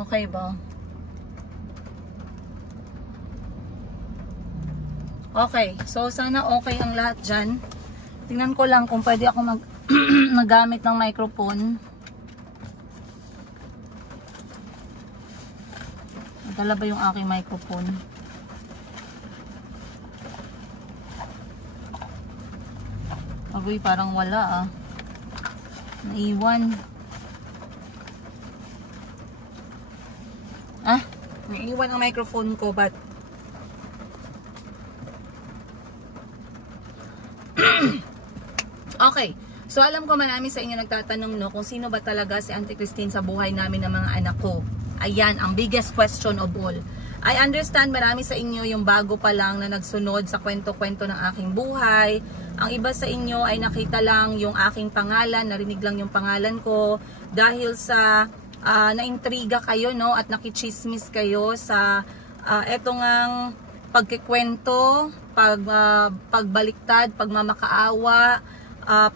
Okay ba? Okay. So, sana okay ang lahat dyan. Tingnan ko lang kung pwede ako magamit ng microphone. Nadala ba yung aking microphone? Agoy, parang wala ah. Naiwan. Naiwan ang microphone ko, but okay. So alam ko marami sa inyo nagtatanong no kung sino ba talaga si Auntie Christine sa buhay namin ng mga anak ko. Ayan, ang biggest question of all. I understand marami sa inyo yung bago pa lang na nagsunod sa kwento-kwento ng aking buhay. Ang iba sa inyo ay nakita lang yung aking pangalan, narinig lang yung pangalan ko dahil sa naintriga kayo no at nakichismis kayo sa etong ang pagkikwento, pagbaliktad, pagmamakaawa,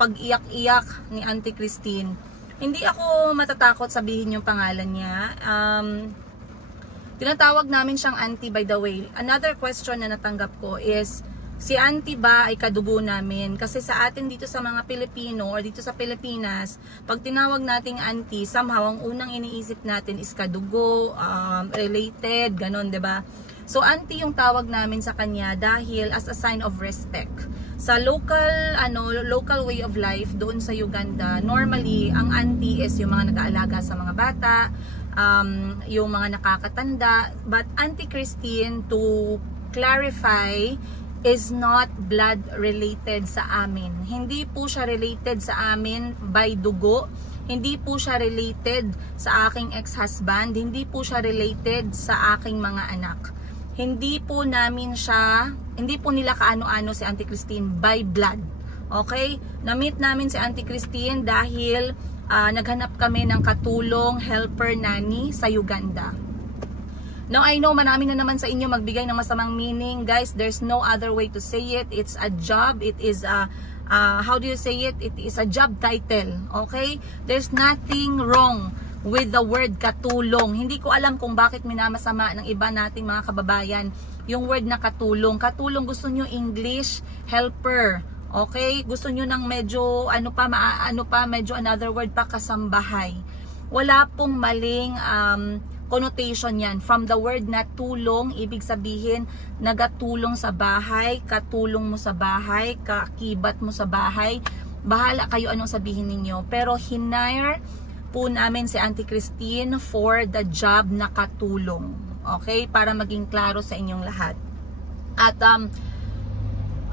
pag-iyak-iyak ni Auntie Christine. Hindi ako matatakot sabihin yung pangalan niya. Tinatawag namin siyang Auntie, by the way. Another question na natanggap ko is, si Auntie ba ay kadugo namin? Kasi sa atin dito sa mga Pilipino or dito sa Pilipinas, pag tinawag nating Auntie, somehow ang unang iniisip natin is kadugo, related, ganon, 'di ba? So Auntie yung tawag namin sa kanya dahil as a sign of respect. Sa local way of life doon sa Uganda, normally ang Auntie is yung mga nag-aalaga sa mga bata, yung mga nakakatanda, but Auntie Christine, to clarify, is not blood related sa amin. Hindi po siya related sa amin by dugo. Hindi po siya related sa aking ex-husband. Hindi po siya related sa aking mga anak. Hindi po nila kaano-ano si Auntie Christine by blood. Okay? Na-meet namin si Auntie Christine dahil naghanap kami ng katulong helper nanny sa Uganda. Now, I know marami na naman sa inyo magbigay ng masamang meaning. Guys, there's no other way to say it. It's a job. It is a, how do you say it? It is a job title. Okay? There's nothing wrong with the word katulong. Hindi ko alam kung bakit minamasama ng iba nating mga kababayan yung word na katulong. Katulong, gusto nyo English, helper. Okay? Gusto nyo ng medyo, medyo another word pa, kasambahay. Wala pong maling connotation yan. From the word na tulong, ibig sabihin, nagatulong sa bahay, katulong mo sa bahay, kakibat mo sa bahay. Bahala kayo anong sabihin ninyo. Pero hinire po namin si Auntie Christine for the job na katulong. Okay? Para maging klaro sa inyong lahat. At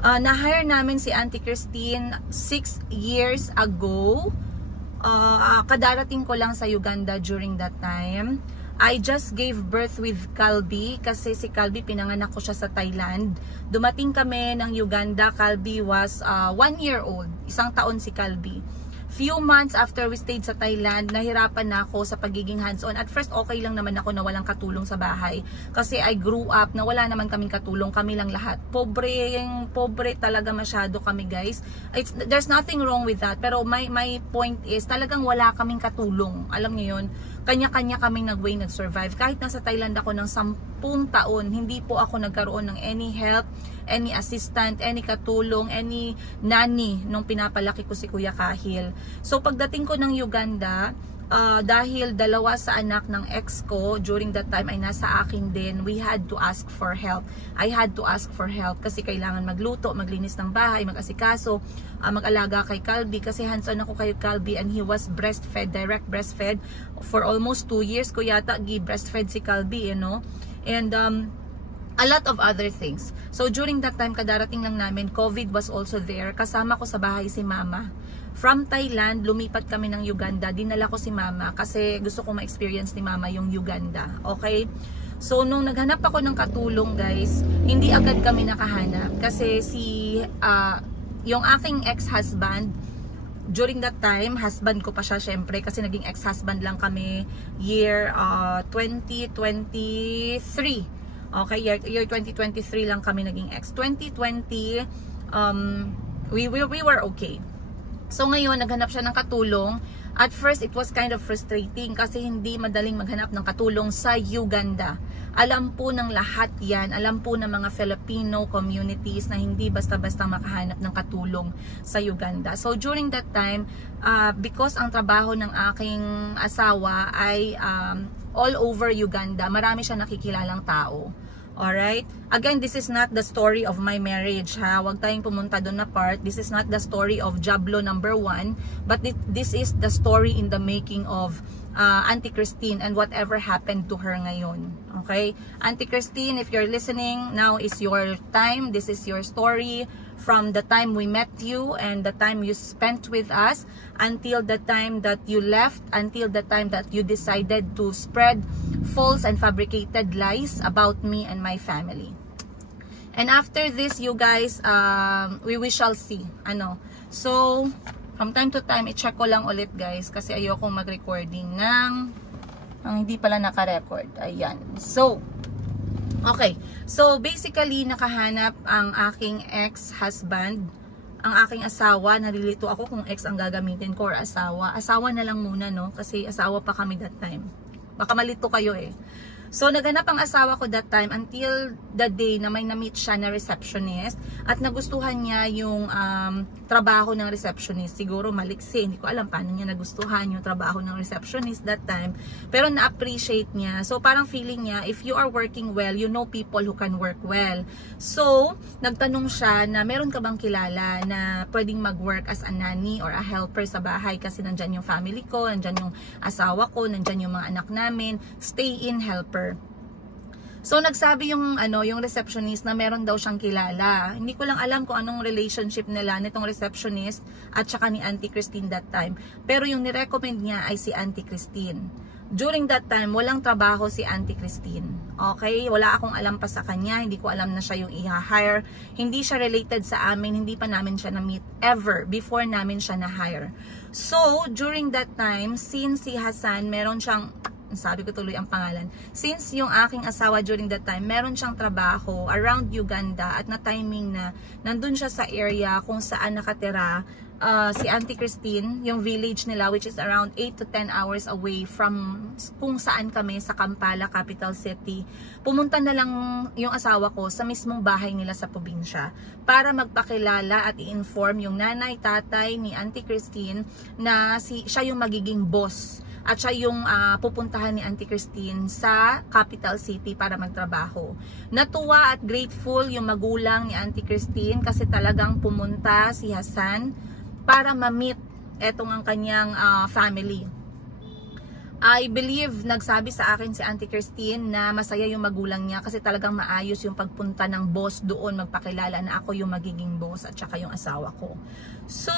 na-hire namin si Auntie Christine 6 years ago. Kadarating ko lang sa Uganda during that time. I just gave birth with Calby kasi si Calby pinanganak ko siya sa Thailand. Dumating kami ng Uganda. Calby was 1 year old. 1 taon si Calby. Few months after we stayed sa Thailand, nahirapan na ako sa pagiging hands-on. At first, okay lang naman ako na walang katulong sa bahay. Kasi I grew up na wala naman kaming katulong, kami lang lahat. Pobre talaga masyado kami, guys. There's nothing wrong with that. Pero my point is, talagang wala kaming katulong. Alam niyo yun? Kanya-kanya kaming nag-survive. Kahit nasa Thailand ako ng 10 taon, hindi po ako nagkaroon ng any help, any assistant, any katulong, any nanny nung pinapalaki ko si Kuya Kahil. So pagdating ko ng Uganda, dahil dalawa sa anak ng ex ko during that time ay nasa akin din, we had to ask for help. I had to ask for help kasi kailangan magluto, maglinis ng bahay, mag-asikaso, mag-alaga kay Calby kasi hands-on ako kay Calby and he was breastfed, direct breastfed for almost 2 years ko yata breastfed si Calby, you know. And a lot of other things. So during that time, kadarating lang namin, COVID was also there. Kasama ko sa bahay si Mama. From Thailand, lumipat kami ng Uganda. Dinala ko si Mama kasi gusto ko ma-experience ni Mama yung Uganda. Okay? So nung naghanap ako ng katulong, guys, hindi agad kami nakahanap kasi yung aking ex-husband, during that time, husband ko pa siya syempre kasi naging ex-husband lang kami year 2023. Okay, year 2023 lang kami naging ex. 2020, we were okay. So ngayon, naghanap siya ng katulong. At first, it was kind of frustrating kasi hindi madaling maghanap ng katulong sa Uganda. Alam po ng lahat yan, alam po ng mga Filipino communities na hindi basta-basta makahanap ng katulong sa Uganda. So during that time, because ang trabaho ng aking asawa ay all over Uganda, marami siya nakikilalang tao. Alright? Again, this is not the story of my marriage, ha? Huwag tayong pumunta doon na part. This is not the story of Jablo number 1, but this is the story in the making of Auntie Christine and whatever happened to her ngayon. Okay? Auntie Christine, if you're listening, now is your time. This is your story from the time we met you and the time you spent with us until the time that you left, until the time that you decided to spread false and fabricated lies about me and my family. And after this, you guys, we shall see. So, from time to time, i-check ko lang ulit guys kasi ayokong mag-recording ng hindi pala naka-record. Ayan. So, okay. So, basically, nakahanap ang aking ex-husband, ang aking asawa. Nalilito ako kung ex ang gagamitin ko or asawa. Asawa na lang muna, no? Kasi asawa pa kami that time. Baka malito kayo eh. So, naghanap ang asawa ko that time until the day na may na-meet siya na receptionist at nagustuhan niya yung trabaho ng receptionist. Siguro maliksi, hindi ko alam paano niya nagustuhan yung trabaho ng receptionist that time. Pero na-appreciate niya. So, parang feeling niya, if you are working well, you know people who can work well. So, nagtanong siya na meron ka bang kilala na pwedeng mag-work as a nanny or a helper sa bahay kasi nandyan yung family ko, nandyan yung asawa ko, nandyan yung mga anak namin, stay-in helper. So, nagsabi yung receptionist na meron daw siyang kilala. Hindi ko lang alam kung anong relationship nila nitong receptionist at saka ni Auntie Christine that time. Pero yung nirecommend niya ay si Auntie Christine. During that time, walang trabaho si Auntie Christine. Okay? Wala akong alam pa sa kanya. Hindi ko alam na siya yung i-hire. Hindi siya related sa amin. Hindi pa namin siya na-meet ever before namin siya na-hire. So, during that time, since si Hassan, meron siyang sabi ko tuloy ang pangalan. Since yung aking asawa during that time, meron siyang trabaho around Uganda at na timing na nandun siya sa area kung saan nakatira si Auntie Christine, yung village nila which is around 8 to 10 hours away from kung saan kami sa Kampala, capital city. Pumunta na lang yung asawa ko sa mismong bahay nila sa probinsya para magpakilala at i-inform yung nanay, tatay ni Auntie Christine na siya yung magiging boss. At siya yung pupuntahan ni Auntie Christine sa capital city para magtrabaho. Natuwa at grateful yung magulang ni Auntie Christine kasi talagang pumunta si Hassan para ma-meet etong ang kanyang family. I believe nagsabi sa akin si Auntie Christine na masaya yung magulang niya kasi talagang maayos yung pagpunta ng boss doon magpakilala na ako yung magiging boss at saka yung asawa ko. So,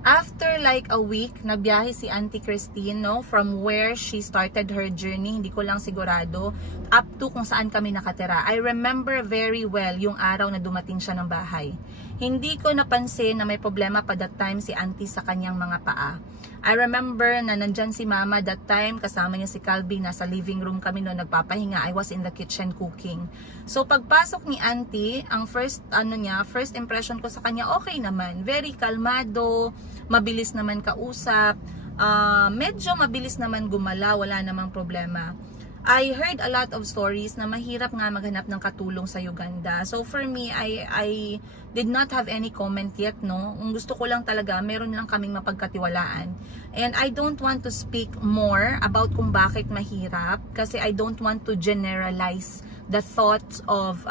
after like a week, nagbiyahe si Auntie Christine, no, from where she started her journey, hindi ko lang sigurado, up to kung saan kami nakatira. I remember very well yung araw na dumating siya ng bahay. Hindi ko napansin na may problema pa that time si Auntie sa kanyang mga paa. I remember na nandyan si Mama that time, kasama niya si Calby, nasa living room kami noon nagpapahinga. I was in the kitchen cooking. So pagpasok ni Auntie, ang first impression ko sa kanya, okay naman, very kalmado, mabilis naman kausap, medyo mabilis naman gumala, wala namang problema. I heard a lot of stories na mahirap nga maghanap ng katulong sa Uganda. So for me, I did not have any comment yet, no. Ang gusto ko lang talaga, meron lang kaming mapagkatiwalaan. And I don't want to speak more about kung bakit mahirap kasi I don't want to generalize the thoughts of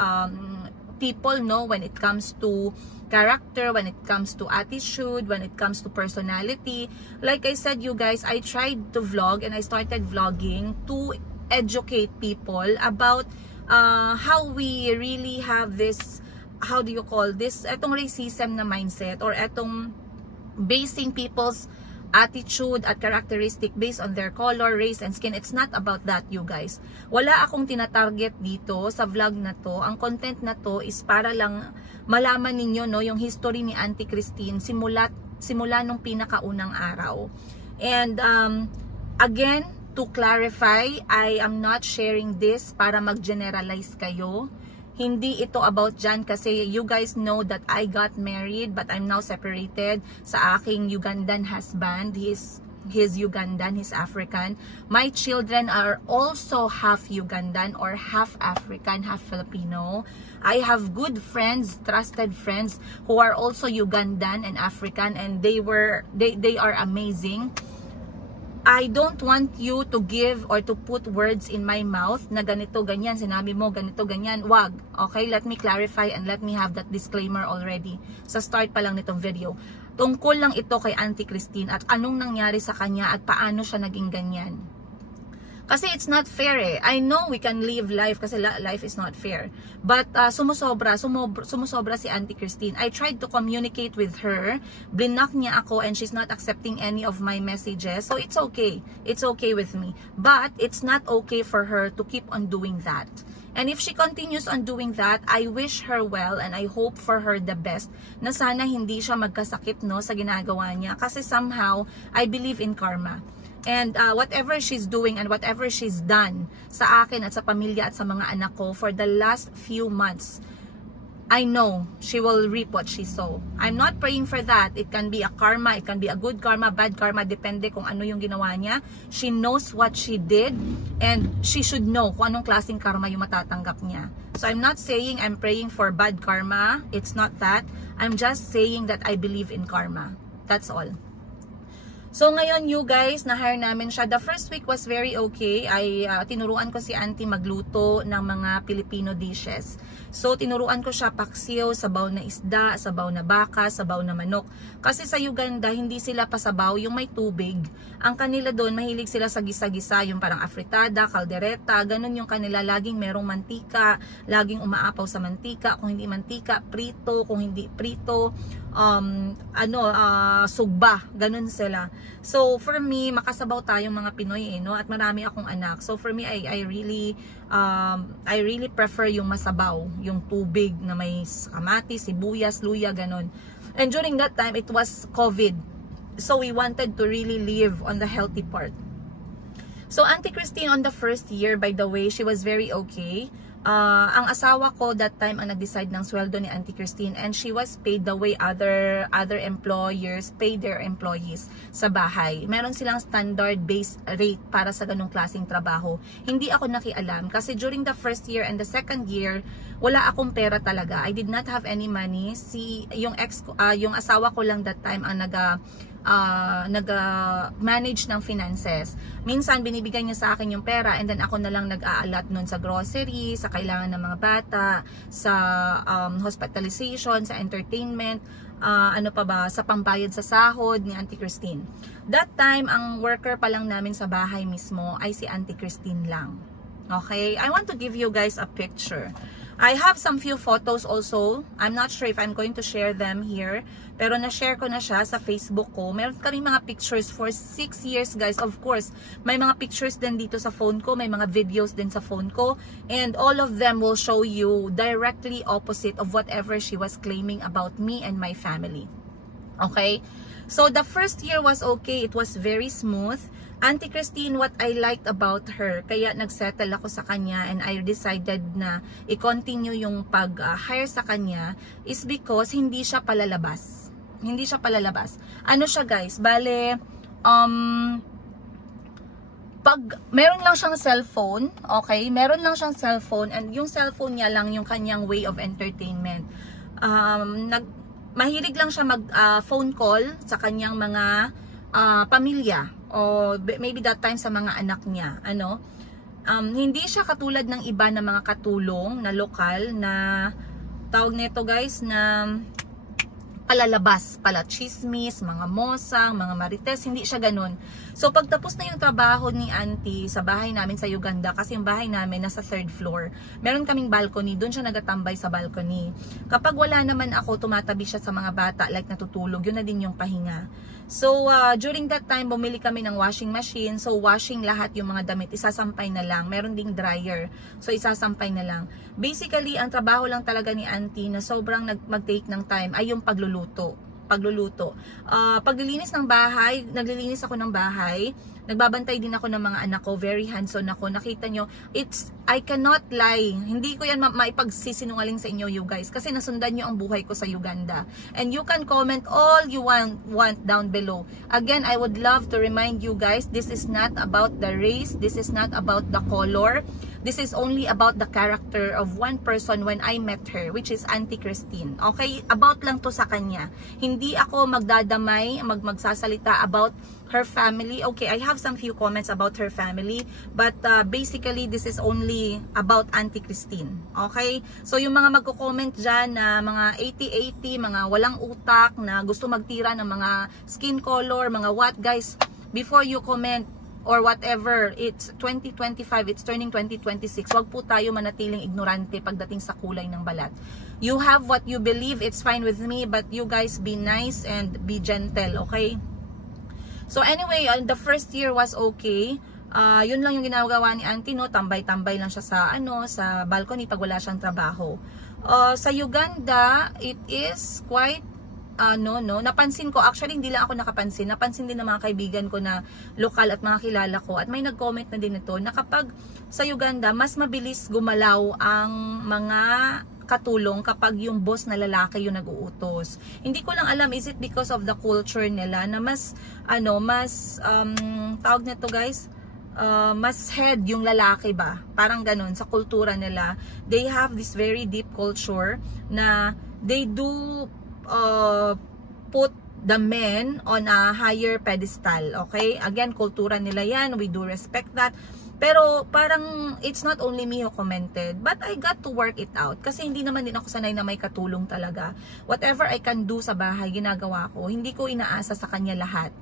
people, no, when it comes to character, when it comes to attitude, when it comes to personality. Like I said, you guys, I tried to vlog and I started vlogging to educate people about how we really have this, how do you call this, etong racism na mindset or etong basing people's attitude at characteristic based on their color, race, and skin. It's not about that, you guys. Wala akong tinatarget dito sa vlog na to. Ang content na to is para lang malaman ninyo, no, yung history ni Auntie Christine simula nung pinakaunang araw. And again, to clarify, I am not sharing this para mag-generalize kayo. Hindi ito about dyan kasi you guys know that I got married but I'm now separated sa aking Ugandan husband. He's Ugandan, he's African. My children are also half Ugandan or half African, half Filipino. I have good friends, trusted friends who are also Ugandan and African, and they are amazing. I don't want you to give or to put words in my mouth na ganito, ganyan, sinabi mo, ganito, ganyan. Wag. Okay? Let me clarify and let me have that disclaimer already. Sa start pa lang nitong video. Tungkol lang ito kay Auntie Christine at anong nangyari sa kanya at paano siya naging ganyan. Kasi it's not fair eh. I know we can live life kasi life is not fair. But sumusobra si Auntie Christine. I tried to communicate with her. Blinak niya ako and she's not accepting any of my messages. So it's okay. It's okay with me. But it's not okay for her to keep on doing that. And if she continues on doing that, I wish her well and I hope for her the best na sana hindi siya magkasakit no sa ginagawa niya. Kasi somehow, I believe in karma. And whatever she's doing and whatever she's done sa akin at sa pamilya at sa mga anak ko for the last few months, I know she will reap what she sow. I'm not praying for that. It can be a karma, it can be a good karma, bad karma, depende kung ano yung ginawa niya. She knows what she did and she should know kung anong klaseng karma yung matatanggap niya. So I'm not saying I'm praying for bad karma. It's not that. I'm just saying that I believe in karma. That's all. So ngayon you guys, na-hire namin siya. The first week was very okay. Tinuruan ko si Auntie magluto ng mga Filipino dishes. So tinuruan ko siya paksiw, sabaw na isda, sabaw na baka, sabaw na manok. Kasi sa Uganda, hindi sila pasabaw yung may tubig. Ang kanila doon, mahilig sila sa gisa-gisa, yung parang afritada, kaldereta, ganun yung kanila. Laging merong mantika, laging umaapaw sa mantika. Kung hindi mantika, prito. Kung hindi prito, sugba. Ganun sila. So for me, makasabaw tayong mga Pinoy no? At marami akong anak. So for me, I really prefer yung masabaw, yung tubig na may kamatis, sibuyas, luya, ganun. And during that time, it was COVID. So we wanted to really live on the healthy part. So Auntie Christine on the first year, by the way, she was very okay. Ang asawa ko that time ang nag-decide ng sweldo ni Auntie Christine and she was paid the way other employers pay their employees sa bahay. Meron silang standard base rate para sa ganung klaseng trabaho. Hindi ako nakialam kasi during the first year and the second year, wala akong pera talaga. I did not have any money. Yung asawa ko lang that time ang nag-manage ng finances. Minsan binibigay niya sa akin yung pera and then ako na lang nag-aalat nun sa grocery, sa kailangan ng mga bata, sa hospitalization, sa entertainment, sa pambayad sa sahod ni Auntie Christine. That time, ang worker pa lang namin sa bahay mismo ay si Auntie Christine lang. Okay? I want to give you guys a picture. I have some few photos also. I'm not sure if I'm going to share them here. Pero na-share ko na siya sa Facebook ko. Meron kami mga pictures for 6 years guys. Of course, may mga pictures din dito sa phone ko. May mga videos din sa phone ko. And all of them will show you directly opposite of whatever she was claiming about me and my family. Okay? So the first year was okay. It was very smooth. Auntie Christine, what I liked about her, kaya nagsettle ako sa kanya and I decided na i-continue yung pag-hire sa kanya is because hindi siya palalabas. Hindi siya palalabas. Ano siya guys? Bale, pag meron lang siyang cellphone, okay? Meron lang siyang cellphone and yung cellphone niya lang yung kanyang way of entertainment. Mahilig lang siya mag-phone call sa kanyang mga pamilya. O maybe that time sa mga anak niya, hindi siya katulad ng iba na mga katulong na lokal na tawag nito guys na palalabas, palachismis, mga mosang, mga marites, hindi siya ganun. So pagtapos na yung trabaho ni Auntie sa bahay namin sa Uganda, kasi yung bahay namin nasa 3rd floor, meron kaming balcony, doon siya nagatambay sa balcony. Kapag wala naman ako, tumatabi siya sa mga bata like natutulog, yun na din yung pahinga. So, during that time, bumili kami ng washing machine. So, washing lahat yung mga damit. Isasampay na lang. Meron ding dryer. So, isasampay na lang. Basically, ang trabaho lang talaga ni Auntie na sobrang mag-take ng time ay yung pagluluto. pagluluto. Paglilinis ng bahay, naglilinis ako ng bahay. Nagbabantay din ako ng mga anak ko. Very hands-on ako. Nakita nyo, I cannot lie. Hindi ko yan maipagsisinungaling sa inyo, you guys. Kasi nasundan nyo ang buhay ko sa Uganda. And you can comment all you want down below. Again, I would love to remind you guys, this is not about the race. This is not about the color. This is only about the character of one person when I met her, which is Auntie Christine. Okay? About lang to sa kanya. Hindi ako magdadamay, magsasalita about her family. Okay, I have some few comments about her family, but basically this is only about Auntie Christine. Okay? So yung mga magko-comment dyan na mga 80-80, mga walang utak, na gusto magtira ng mga skin color, mga what, guys, before you comment or whatever, it's 2025, it's turning 2026, wag po tayo manatiling ignorante pagdating sa kulay ng balat. You have what you believe, it's fine with me, but you guys be nice and be gentle, okay? So anyway, the first year was okay. Yun lang yung ginagawa ni Auntie, no? Tambay-tambay lang siya sa sa balcony pag wala siyang trabaho. Sa Uganda, it is quite napansin ko, actually hindi lang ako napansin din ng mga kaibigan ko na lokal at mga kilala ko, at may nag-comment na din ito, na kapag sa Uganda, mas mabilis gumalaw ang mga katulong kapag yung boss na lalaki yung nag-uutos. Hindi ko lang alam, is it because of the culture nila na mas, tawag nito guys, mas head yung lalaki ba? Parang ganun, sa kultura nila. They have this very deep culture na they do put the men on a higher pedestal, okay? Again, kultura nila yan, we do respect that. Pero parang it's not only me who commented, but I got to work it out. Kasi hindi naman din ako sanay na may katulong talaga. Whatever I can do sa bahay, ginagawa ko. Hindi ko inaasa sa kanya lahat.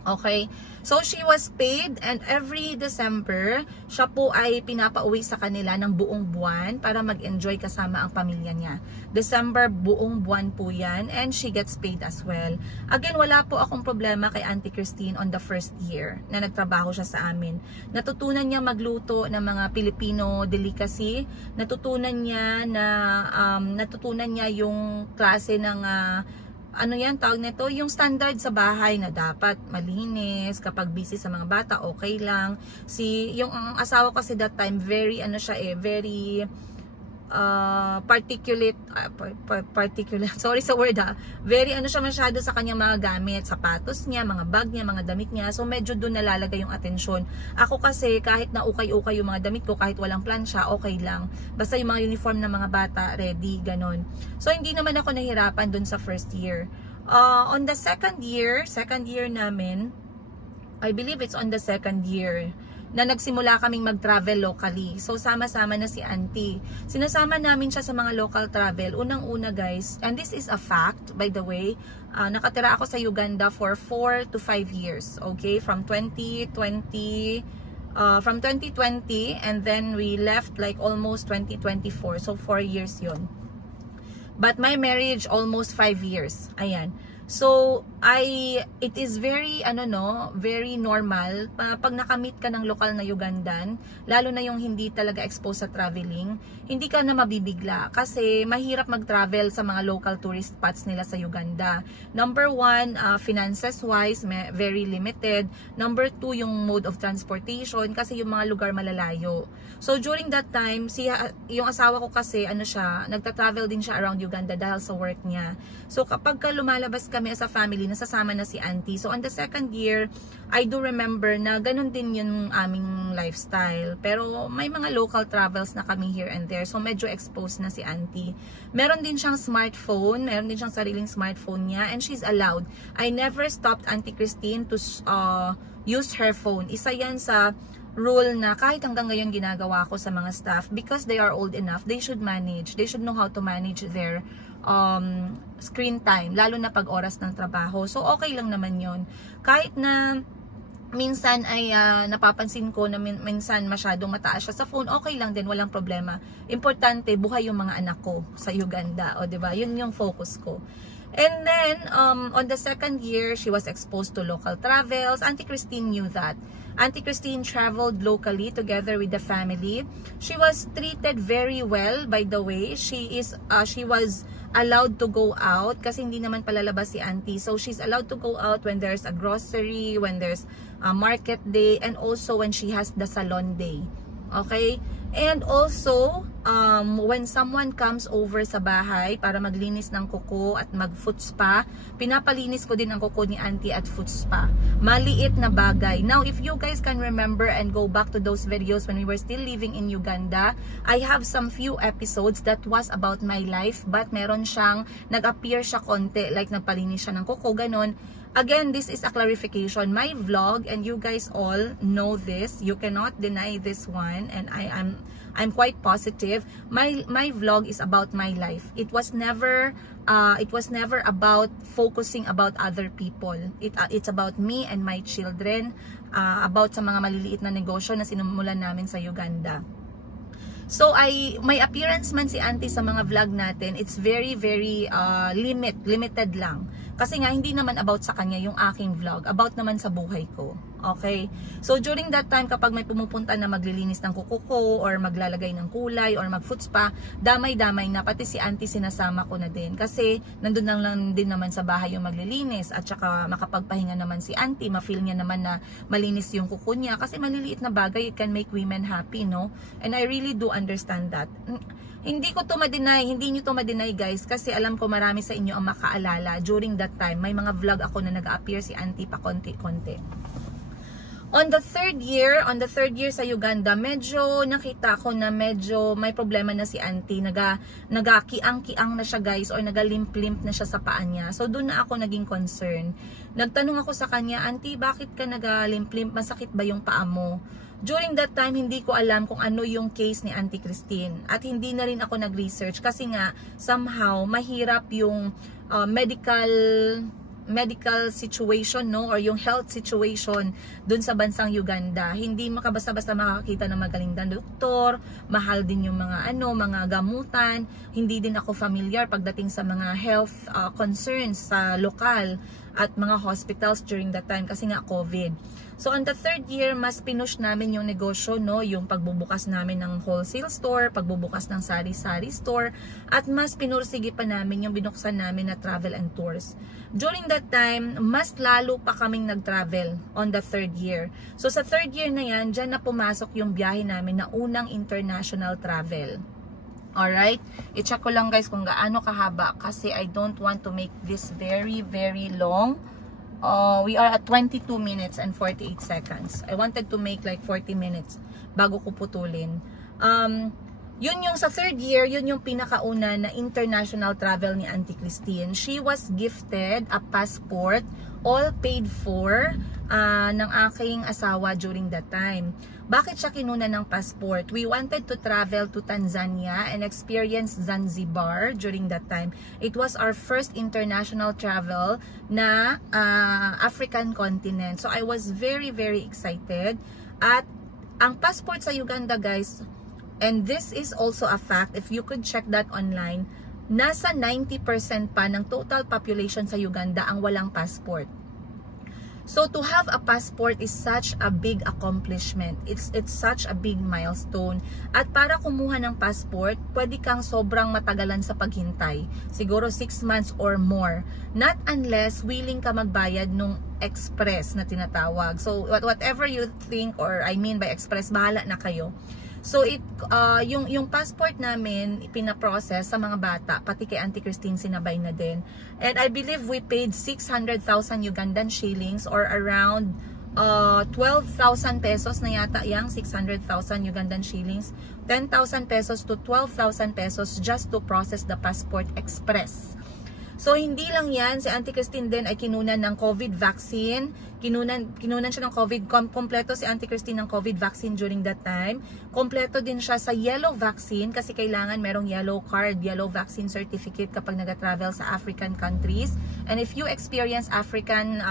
Okay? So, she was paid, and every December, siya po ay pinapauwi sa kanila ng buong buwan para mag-enjoy kasama ang pamilya niya. December, buong buwan po yan, and she gets paid as well. Again, wala po akong problema kay Auntie Christine on the first year na nagtrabaho siya sa amin. Natutunan niya magluto ng mga Filipino delicacy. Natutunan niya yung klase ng tawag nito, yung standard sa bahay na dapat malinis, kapag busy sa mga bata, okay lang. Yung asawa kasi that time, very, very particulate, sorry sa word very siya masyado sa kanyang mga gamit, sapatos niya, mga bag niya, mga damit niya, so medyo doon nalalagay yung atensyon. Ako kasi, kahit na ukay-ukay yung mga damit ko, kahit walang plansya, okay lang, basta yung mga uniform ng mga bata, ready, ganon. So hindi naman ako nahirapan doon sa first year. On the second year namin, I believe it's on the second year, na nagsimula kaming mag-travel locally. So, sama-sama na si Auntie. Sinasama namin siya sa mga local travel. Unang-una guys, and this is a fact, by the way, nakatira ako sa Uganda for 4 to 5 years. Okay? From 2020, and then we left like almost 2024. So, 4 years yun. But my marriage, almost 5 years. Ayan. So, it is very, very normal, pag nakamit ka ng lokal na Ugandan, lalo na yung hindi talaga exposed sa traveling, hindi ka na mabibigla, kasi mahirap mag-travel sa mga local tourist spots nila sa Uganda. Number 1, finances-wise, very limited. Number 2, yung mode of transportation, kasi yung mga lugar malalayo. So, during that time, yung asawa ko kasi, nagta-travel din siya around Uganda dahil sa work niya. So, kapag lumalabas kami as a family, nasasama na si Auntie. So, on the second year, I do remember na ganun din yung aming lifestyle. Pero, may mga local travels na kami here and there. So, medyo exposed na si Auntie. Meron din siyang smartphone. Meron din siyang sariling smartphone niya. And she's allowed. I never stopped Auntie Christine to use her phone. Isa yan sa rule na kahit hanggang ngayon ginagawa ko sa mga staff, because they are old enough, they should know how to manage their screen time, lalo na pag oras ng trabaho. So okay lang naman yon. Kahit na minsan ay napapansin ko na minsan masyadong mataas siya sa phone, okay lang din, walang problema. Importante, buhay yung mga anak ko sa Uganda, o diba? Yun yung focus ko. And then, on the second year, she was exposed to local travels. Auntie Christine knew that. Auntie Christine traveled locally together with the family. She was treated very well, by the way. She was allowed to go out kasi hindi naman palalabas si Auntie. So, she's allowed to go out when there's a grocery, when there's a market day, and also when she has the salon day. Okay? And also, when someone comes over sa bahay para maglinis ng kuko at mag-foot spa, pinapalinis ko din ang kuko ni Auntie at foot spa. Maliit na bagay. Now, if you guys can remember and go back to those videos when we were still living in Uganda, I have some few episodes that was about my life, but meron siyang, nag-appear siya konti, like nagpalinis siya ng kuko, ganon. Again, this is a clarification. My vlog, and you guys all know this, you cannot deny this one, and I'm quite positive. My vlog is about my life. It was never about focusing about other people. It's about me and my children, about sa mga maliliit na negosyo na sinumulan namin sa Uganda. So, may appearance man si Auntie sa mga vlog natin, it's very limited lang. Kasi nga, hindi naman about sa kanya yung aking vlog. About naman sa buhay ko. Okay? So, during that time, kapag may pumupunta na maglilinis ng kuko ko, or maglalagay ng kulay, or mag-foot spa, damay-damay na, pati si Auntie sinasama ko na din. Kasi, nandun lang din naman sa bahay yung maglilinis, at saka makapagpahinga naman si Auntie, ma-feel niya naman na malinis yung kuko niya. Kasi maliliit na bagay, it can make women happy, no? And I really do understand that. Hindi ko to ma-deny, hindi nyo to ma-deny guys, kasi alam ko marami sa inyo ang makaalala. During that time, may mga vlog ako na nag-appear si Auntie pa konti-konti. On the third year sa Uganda, medyo nakita ko na medyo may problema na si Auntie. Nagakiang-kiang na siya guys, or nagalimp-limp na siya sa paa niya. So doon na ako naging concern. Nagtanong ako sa kanya, Auntie, bakit ka nagalimp-limp? Masakit ba yung paa mo? During that time, hindi ko alam kung ano yung case ni Auntie Christine. At hindi na rin ako nag-research kasi nga, somehow, mahirap yung medical situation, no, or yung health situation dun sa bansang Uganda. Hindi makabasta-basta makakita ng magaling na doktor, mahal din yung mga mga gamutan. Hindi din ako familiar pagdating sa mga health concerns sa lokal at mga hospitals during that time kasi nga COVID. So on the third year, mas pinush namin yung negosyo, no, yung pagbubukas namin ng wholesale store, pagbubukas ng sari-sari store, at mas pinursige pa namin yung binuksan namin na travel and tours. During that time, mas lalo pa kaming nag-travel on the third year. So sa third year na yan, dyan na pumasok yung biyahe namin na unang international travel. Alright? I-check ko lang guys kung gaano kahaba kasi I don't want to make this very long. We are at 22 minutes and 48 seconds. I wanted to make like 40 minutes bago ko putulin. Yun yung sa third year, yun yung pinakauna na international travel ni Auntie Christine. She was gifted a passport, all paid for, ng aking asawa during that time. Bakit siya kinuna ng passport? We wanted to travel to Tanzania and experience Zanzibar during that time. It was our first international travel na African continent. So I was very excited. At ang passport sa Uganda guys, and this is also a fact, if you could check that online, nasa 90% pa ng total population sa Uganda ang walang passport. So to have a passport is such a big accomplishment. It's such a big milestone. At para kumuha ng passport, pwede kang sobrang matagalan sa paghintay. Siguro 6 months or more. Not unless willing ka magbayad nung express na tinatawag. So whatever you think or I mean by express, bahala na kayo. So yung passport namin pinaprocess sa mga bata, pati kay Auntie Christine sinabay na din. And I believe we paid 600,000 Ugandan shillings or around 12,000 pesos na yata yang 600,000 Ugandan shillings. 10,000 pesos to 12,000 pesos just to process the passport express. So hindi lang yan, si Auntie Christine din ay kinunan ng COVID vaccine. Kinunan siya ng COVID, kompleto si Auntie Christine ng COVID vaccine during that time. Kompleto din siya sa yellow vaccine kasi kailangan merong yellow card, yellow vaccine certificate kapag nag-travel sa African countries. And if you experience African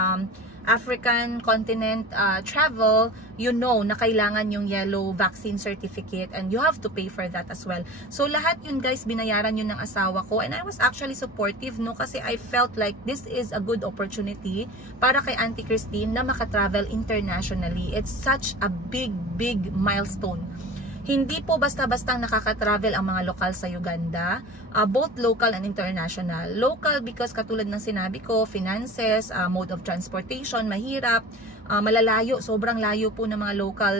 African continent travel, you know na kailangan yung yellow vaccine certificate and you have to pay for that as well. So lahat yun guys, binayaran yun ng asawa ko, and I was actually supportive, no, kasi I felt like this is a good opportunity para kay Auntie Christine na makatravel internationally. It's such a big milestone. Hindi po basta-bastang nakaka-travel ang mga lokal sa Uganda, both local and international. Local because katulad ng sinabi ko, finances, mode of transportation, mahirap, malalayo, sobrang layo po ng mga local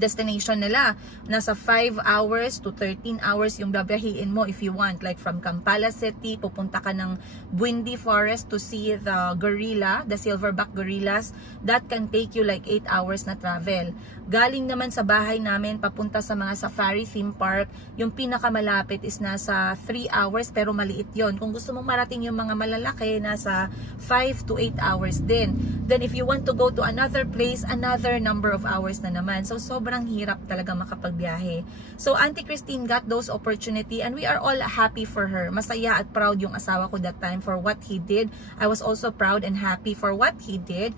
destination nila. Nasa 5 hours to 13 hours yung babiyahin mo if you want. Like from Kampala City, pupunta ka ng Buindi Forest to see the gorilla, the silverback gorillas. That can take you like 8 hours na travel. Galing naman sa bahay namin, papunta sa mga safari theme park, yung pinakamalapit is nasa 3 hours pero maliit yon. Kung gusto mong marating yung mga malalaki, nasa 5 to 8 hours din. Then if you want to go to another place, another number of hours na naman. So sobrang hirap talaga makapagbiyahe. So Auntie Christine got those opportunity and we are all happy for her. Masaya at proud yung asawa ko that time for what he did. I was also proud and happy for what he did.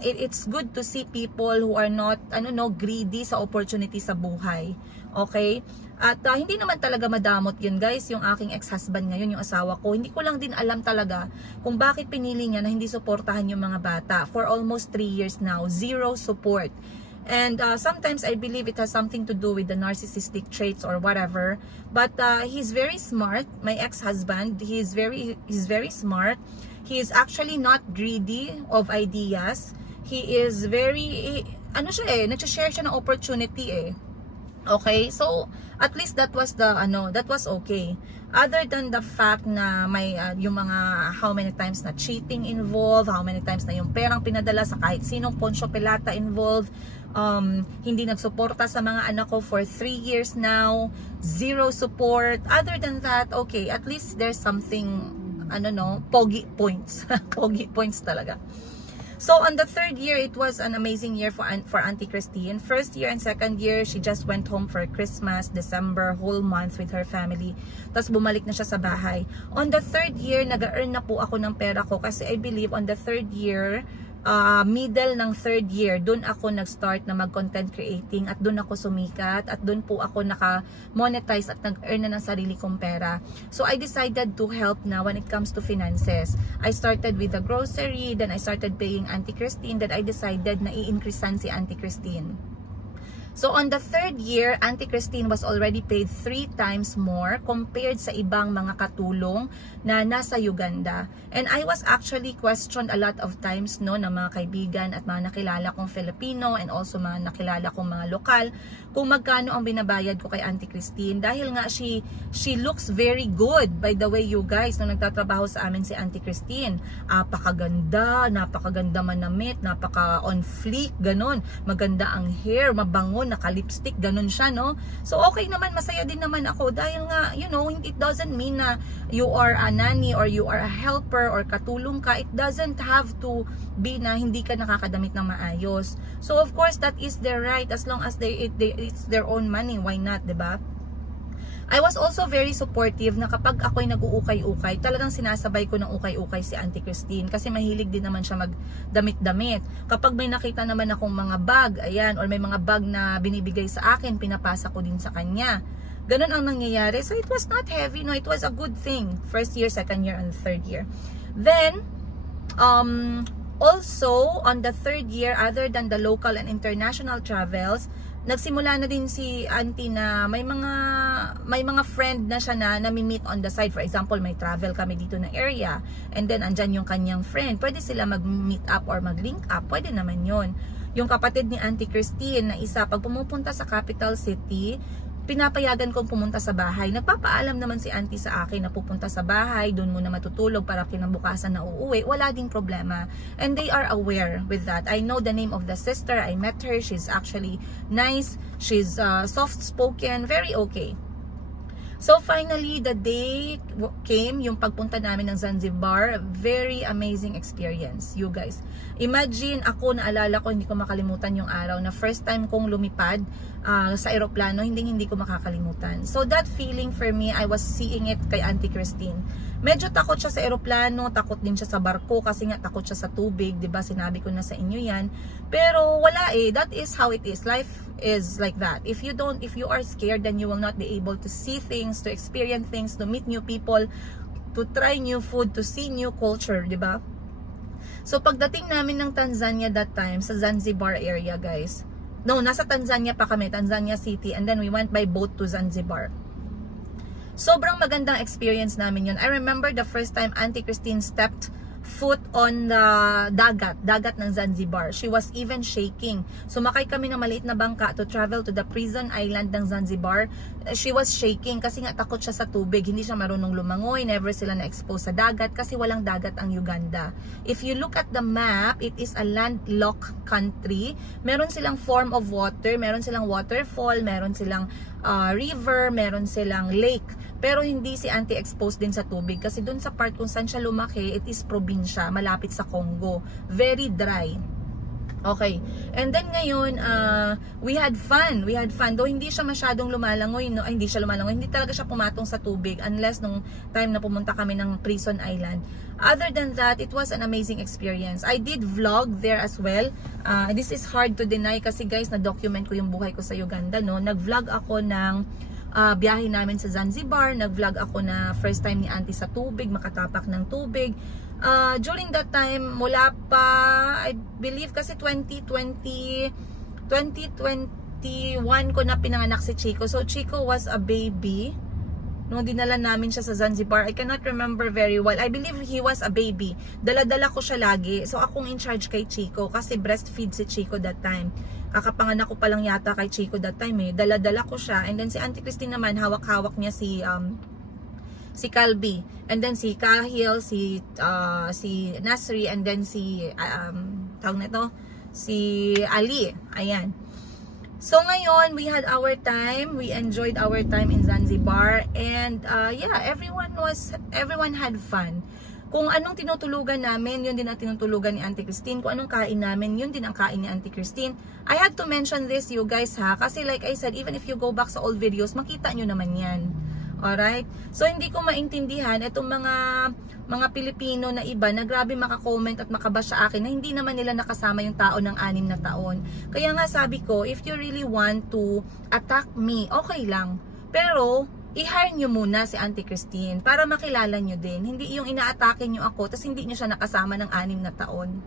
It's good to see people who are not greedy sa opportunity sa buhay. Okay? At hindi naman talaga madamot yun guys, yung aking ex-husband ngayon, yung asawa ko. Hindi ko lang din alam talaga kung bakit pinili niya na hindi suportahan yung mga bata. For almost 3 years now, zero support. And sometimes I believe it has something to do with the narcissistic traits or whatever. But he's very smart. My ex-husband, he's very smart. He is actually not greedy of ideas. He is very, nag-share siya ng opportunity eh. Okay, so at least that was okay. Other than the fact na may yung mga how many times na cheating involved, how many times na yung perang pinadala sa kahit sinong Poncio Pilata involved, hindi nagsuporta sa mga anak ko for 3 years now, zero support. Other than that, okay, at least there's something, pogi points. Pogi points talaga. So on the 3rd year, it was an amazing year for Auntie Christine. 1st year and 2nd year, she just went home for Christmas, December, whole month with her family. Tapos bumalik na siya sa bahay. On the 3rd year, nag-earn na po ako ng pera ko kasi I believe on the 3rd year, middle ng 3rd year, dun ako nag-start na mag-content creating at dun ako sumikat at dun po ako naka-monetize at nag-earn na ng sarili kong pera. So I decided to help na when it comes to finances. I started with the grocery, then I started paying Auntie Christine, then I decided na i-increasean si Auntie Christine. So on the 3rd year, Auntie Christine was already paid 3 times more compared sa ibang mga katulong na nasa Uganda. And I was actually questioned a lot of times ng mga kaibigan at mga nakilala kong Filipino and also mga nakilala kong mga lokal kung magkano ang binabayad ko kay Auntie Christine. Dahil nga she looks very good, by the way you guys, nung nagtatrabaho sa amin si Auntie Christine. Napakaganda manamit, napaka on fleek, ganun. Maganda ang hair, mabango, naka-lipstick, ganun siya, no? So, okay naman, masaya din naman ako dahil nga, it doesn't mean na you are a nanny or you are a helper or katulong ka. It doesn't have to be na hindi ka nakakadamit ng maayos. So, of course, that is their right as long as it's their own money. Why not, diba? I was also very supportive na kapag ako'y nag-uukay-ukay, talagang sinasabay ko ng ukay-ukay si Auntie Christine kasi mahilig din naman siya magdamit-damit. Kapag may nakita naman akong mga bag, ayan, or may mga bag na binibigay sa akin, pinapasa ko din sa kanya. Ganun ang nangyayari. So it was not heavy, no, it was a good thing. 1st year, 2nd year, and 3rd year. Then, also, on the 3rd year, other than the local and international travels, nagsimula na din si Auntie na may mga friend na siya na nami-meet on the side. For example, may travel kami dito na area and then andyan yung kanyang friend. Pwede sila mag-meet up or mag-link up. Pwede naman yon. Yung kapatid ni Auntie Christine na isa, pag pumupunta sa capital city, pinapayagan kong pumunta sa bahay. Nagpapaalam naman si Auntie sa akin na pupunta sa bahay, doon muna matutulog para kinabukasan na uuwi. Wala ding problema. And they are aware with that. I know the name of the sister. I met her. She's actually nice. She's soft-spoken. Very okay. So finally, the day came yung pagpunta namin ng Zanzibar. Very amazing experience, you guys. Imagine ako, naalala ko, hindi ko makalimutan yung araw na first time kong lumipad sa aeroplano, hindi ko makakalimutan. So that feeling for me, I was seeing it kay Auntie Christine. Medyo takot siya sa aeroplano, takot din siya sa barko kasi nga takot siya sa tubig, 'di ba? Sinabi ko na sa inyo 'yan. Pero wala that is how it is. Life is like that. If you are scared, then you will not be able to see things, to experience things, to meet new people, to try new food, to see new culture, 'di ba? So pagdating namin ng Tanzania that time sa Zanzibar area, guys. No, nasa Tanzania pa kami, Tanzania City, and then we went by boat to Zanzibar. Sobrang magandang experience namin yun. I remember the first time Auntie Christine stepped foot on the dagat ng Zanzibar. She was even shaking. Sumakay kami ng maliit na bangka to travel to the prison island ng Zanzibar. She was shaking kasi nga takot siya sa tubig. Hindi siya marunong lumangoy. Never sila na-expose sa dagat kasi walang dagat ang Uganda. If you look at the map, it is a landlocked country. Meron silang form of water. Meron silang waterfall. Meron silang river. Meron silang lake. Pero hindi si Auntie exposed din sa tubig kasi dun sa part kung saan siya lumaki, it is probinsya, malapit sa Congo. Very dry. Okay. And then ngayon, we had fun. We had fun. Though hindi siya masyadong lumalangoy, no? Hindi siya lumalangoy. Hindi talaga siya pumatong sa tubig unless nung time na pumunta kami ng Prison Island. Other than that, it was an amazing experience. I did vlog there as well. This is hard to deny kasi guys, na-document ko yung buhay ko sa Uganda, no? Nag-vlog ako ng biyahe namin sa Zanzibar, nag-vlog ako na first time ni Auntie sa tubig, makatapak ng tubig. During that time, mula pa, I believe kasi 2021 ko na pinanganak si Chico. So Chico was a baby nung dinala namin siya sa Zanzibar. I cannot remember very well. I believe he was a baby. Dala-dala ko siya lagi. So akong in charge kay Chico kasi breastfeed si Chico that time. Kakapanganak ko pa lang yata kay Chico that time Dala-dala ko siya. And then si Auntie Christine naman, hawak-hawak niya si Calby. And then si Kahil, si Nasri, and then si tawag na to, si Ali. Ayan. So ngayon, we had our time. We enjoyed our time in Zanzibar. And yeah, everyone had fun. Kung anong tinutulugan namin, yun din ang tinutulugan ni Auntie Christine. Kung anong kain namin, yun din ang kain ni Auntie Christine. I had to mention this, you guys, ha? Kasi like I said, even if you go back sa old videos, makita nyo naman yan. Alright? So, hindi ko maintindihan itong mga Pilipino na iba na grabe makakomment at makabash sa akin na hindi naman nila nakasama yung tao ng 6 na taon. Kaya nga sabi ko, if you really want to attack me, okay lang. Pero, i-hire nyo muna si Auntie Christine para makilala nyo din. Hindi yung ina-atake nyo ako tapos hindi nyo siya nakasama ng 6 na taon.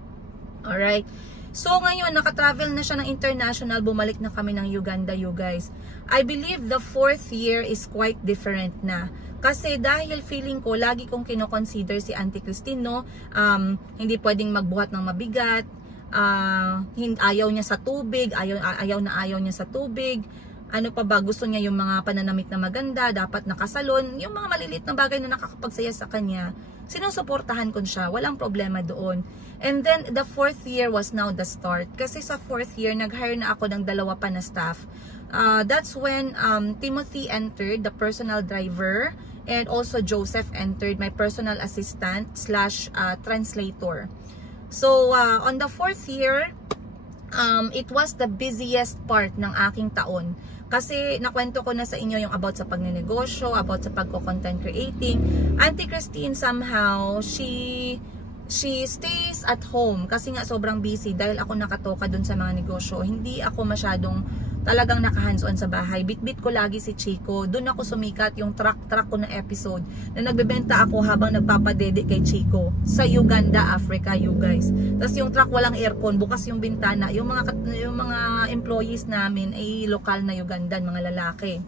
Alright? So ngayon, nakatravel na siya ng international. Bumalik na kami ng Uganda, you guys. I believe the 4th year is quite different na. Kasi dahil feeling ko, lagi kong kinoconsider si Auntie Christine, no? Hindi pwedeng magbuhat ng mabigat. Ayaw niya sa tubig. Ayaw niya sa tubig. Ano pa ba, gusto niya yung mga pananamit na maganda, dapat nakasalon, yung mga maliliit na bagay na nakakapagsaya sa kanya, sinusuportahan ko siya, walang problema doon. And then, the 4th year was now the start. Kasi sa 4th year, nag-hire na ako ng 2 pa na staff. That's when Timothy entered, the personal driver, and also Joseph entered, my personal assistant / translator. So, on the 4th year, it was the busiest part ng aking taon. Kasi nakwento ko na sa inyo yung about sa pagnenegosyo, about sa pagko-content creating. Auntie Christine somehow, she stays at home kasi nga sobrang busy dahil ako nakatoka dun sa mga negosyo. Hindi ako masyadong talagang naka-hands-on sa bahay. Bit-bit ko lagi si Chico. Doon ako sumikat yung track ko na episode na nagbebenta ako habang nagpapadede kay Chico sa Uganda, Africa, you guys. Tapos yung truck walang aircon, bukas yung bintana. Yung mga employees namin ay lokal na Ugandan, mga lalaki.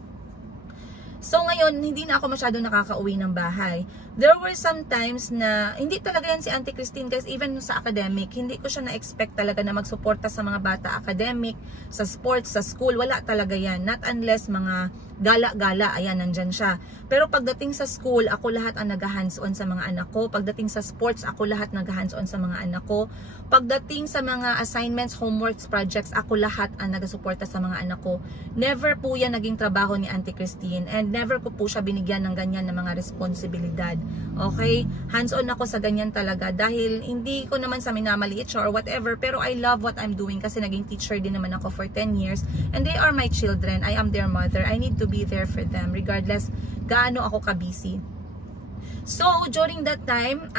So ngayon, hindi na ako masyadong nakakauwi ng bahay. there were some times na hindi talaga yan si Auntie Christine guys, even sa academic, hindi ko siya na-expect talaga na magsuporta sa mga bata academic, sa sports, sa school, wala talaga yan. Not unless mga gala-gala, ayan, nandyan siya. Pero pagdating sa school, ako lahat ang nag-hands-on sa mga anak ko. Pagdating sa sports, ako lahat nag-hands-on sa mga anak ko. Pagdating sa mga assignments, homeworks, projects, ako lahat ang nag-suporta sa mga anak ko. Never po yan naging trabaho ni Auntie Christine, and never ko po siya binigyan ng ganyan na mga responsibilidad. Okay? Hands-on ako sa ganyan talaga dahil hindi ko naman sa minamaliit siya or whatever, pero I love what I'm doing kasi naging teacher din naman ako for 10 years and they are my children. I am their mother. I need to be there for them regardless gaano ako ka-busy. So, during that time,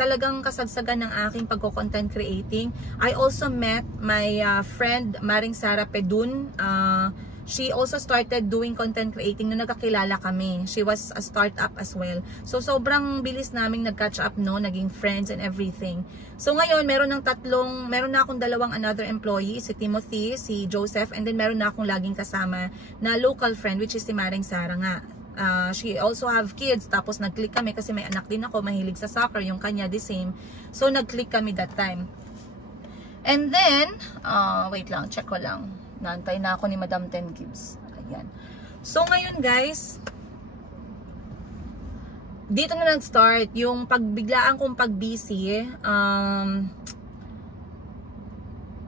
talagang kasagsagan ng aking pagko-content creating. I also met my friend, Maring Sara Pedun. She also started doing content creating nung nagkakilala kami. She was a startup as well. So, sobrang bilis naming nag-catch up, no? Naging friends and everything. So, ngayon, meron na akong dalawang another employee, si Timothy, si Joseph, and then meron na akong laging kasama na local friend, which is si Maring Sara nga. She also have kids, tapos nag-click kami kasi may anak din ako, mahilig sa soccer, yung kanya the same. So, nag-click kami that time. And then, wait lang, check ko lang. Naantay na ako ni Madam 10 Gibbs. Ayan. So, ngayon guys, dito na nag-start yung pagbiglaan kong pag-busy.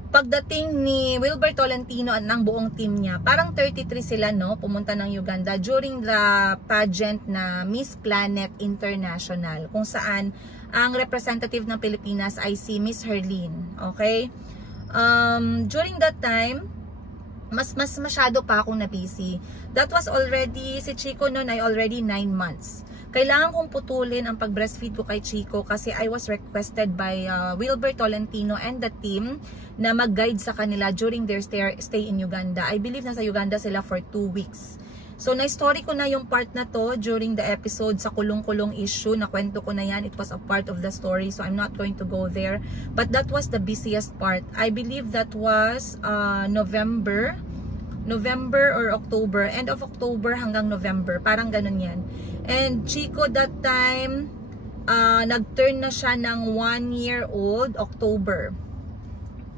Pagdating ni Wilbur Tolentino at ng buong team niya, parang 33 sila, no, pumunta ng Uganda during the pageant na Miss Planet International, kung saan ang representative ng Pilipinas ay si Miss Herlene. Okay? During that time, mas masyado pa akong na-busy. That was already, si Chico noon ay already 9 months. Kailangan kong putulin ang pag-breastfeed ko kay Chico kasi I was requested by Wilbur Tolentino and the team na mag-guide sa kanila during their stay in Uganda. I believe nasa Uganda sila for 2 weeks. So, na-story ko na yung part na to during the episode sa kulong-kulong issue. Nakwento ko na yan. It was a part of the story. So, I'm not going to go there. But that was the busiest part. I believe that was November or October. End of October hanggang November. Parang ganun yan. And Chico that time, nag-turn na siya ng 1-year-old, October